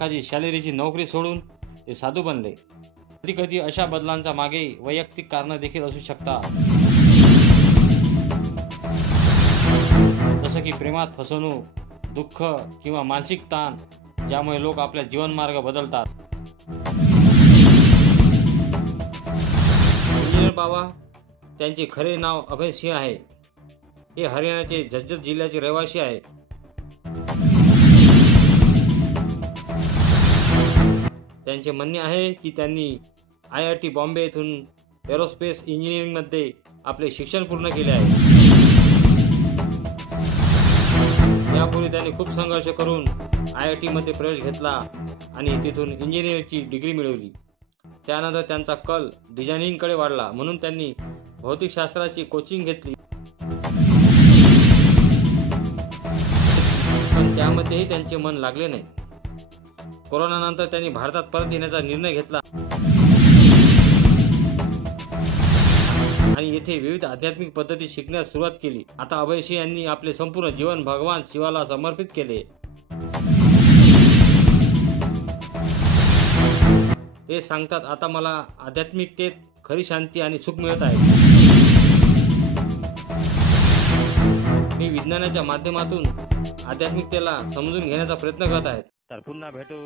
लाखाची सॅलरीची नोकरी सोडून ते साधू बनले। कधी कधी अशा बदलांच्या मागे वैयक्तिक कारणं देखील असू शकतात, जसं की प्रेमात फसवणूक, दुःख किंवा मानसिक ताण, ज्यामुळे लोक आपला जीवनमार्ग बदलतात। इंजिनियर बाबा, त्यांचे खरे नाव अभय सिंह आहे। हे हरियाणाचे झज्जर जिल्ह्याचे रहिवासी आहेत। त्यांचे म्हणणे आहे की त्यांनी IIT बॉम्बे येथून एरोस्पेस इंजिनिअरिंगमध्ये आपले शिक्षण पूर्ण केले आहे। यापूर्वी त्यांनी खूप संघर्ष करून IIT मध्ये प्रवेश घेतला आणि तिथून इंजिनिअरिंगची डिग्री मिळवली। त्यानंतर त्यांचा कल डिझायनिंगकडे वाढला, म्हणून त्यांनी भौतिकशास्त्राची कोचिंग घेतली, पण त्यामध्येही त्यांचे मन लागले नाही। कोरोनानंतर त्यांनी भारतात परत येण्याचा निर्णय घेतला आणि येथे विविध आध्यात्मिक पद्धती शिकण्यास सुरुवात केली। आता अभय सिंह यांनी आपले संपूर्ण जीवन भगवान शिवाला समर्पित केले। ते सांगतात, आता मला आध्यात्मिकतेत खरी शांती आणि सुख मिळत आहे। मी विज्ञानाच्या माध्यमातून आध्यात्मिकतेला समजून घेण्याचा प्रयत्न करत आहे। तर पुन्हा भेटू।